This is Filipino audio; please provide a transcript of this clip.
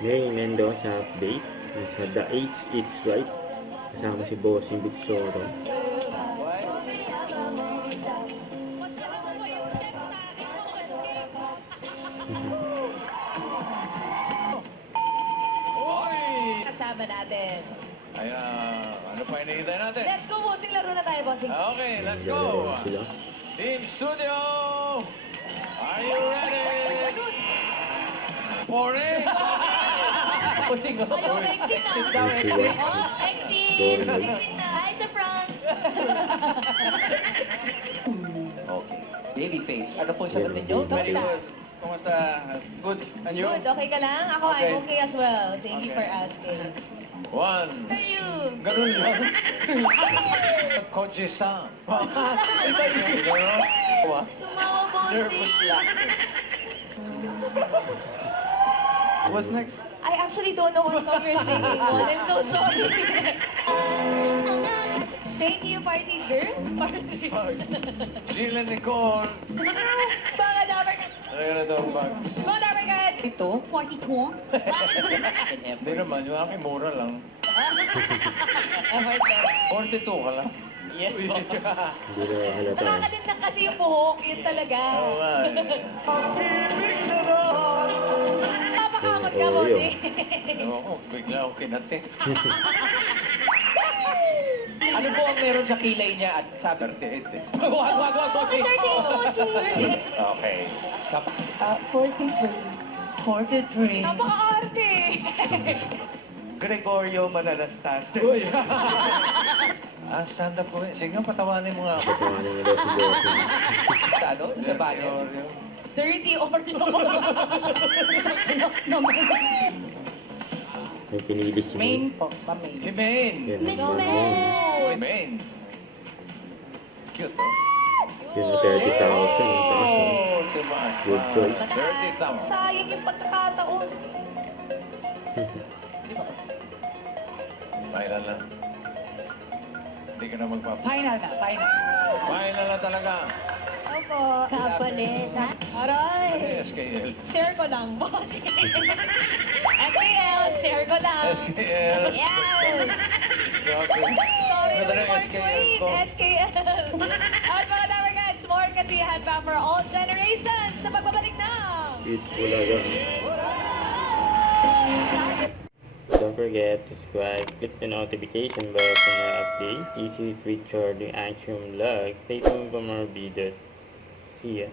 May Mendoza update sa The H It's Right kasama si Bossing Bigsoro. Kasama natin. Ay, ano pa hinihintay natin? Let's go, bossing. Laro na tayo, bossing. Okay, let's go. Naglalaro sila. Team Studio, are you ready? For it? Bossing, oh. Ayaw, exit na. Yung sila. Oh, exit. Donald. Exit na. Hi, sa prank. Okay. Babyface. Ano po sagot ninyo? Very good. Kumusta? Good. And you? Good, okay ka lang? Ako, Okay. I'm okay as well. Thank you Okay. for asking. One. How are you? Ganun lang. Koji-san. Iba yun. Ano? Tumawa, Nervous bossing. lang. What's next? I actually don't know what song you're singing on. I'm so sorry. Thank you, party girl. Party. Sheila Nicole. Mga dapat ka. Ano na daw bag? Mga dapat ka. Ito, 42. Hindi naman, yung aking mura lang. 42 ka lang. Yes, Uy. po. Hindi na halata. Nakakalit lang kasi yung buhok. Yun talaga. Oo nga eh. Napakamot ka, Oo, bossing. Ewan ko, bigla ako kinati. Ano po ang meron sa kilay niya at sabi? 38 eh. Wag, bossing. 13, Okay. 43. Napaka-arte. Gregorio Manalastas. Uy. Stand up ko. Sige nga, patawanin mo nga ako. Patawanin nila si Bossing. Sa ano? Sa banyo? Gregorio. 30 or no. May pinili si Main po. Main. Si Maine. Yan, Miss ang Maine. Maine. Si Maine. Cute, oh. Yun, 30,000 yung taas. Oh, tumaas pa. Good choice. 30,000. Sayang yung pagkakataon. Final na. Hindi ka na magpapa. Final na, final. Final na talaga. Opo. Kapalit, ha? Ano Aray. yung SKL? Share ko lang, boss. SKL, share ko lang. SKL. Yes. Grabe. Sorry, Ano na yung report ko SKL yun. ko? SKL. At mga damer guys, more kasiyahan pa for all generations sa pagbabalik na. It Bulaga. Don't forget to subscribe, click the notification bell for more updates. Easy to reach or the action vlog. Stay tuned for more videos. See ya.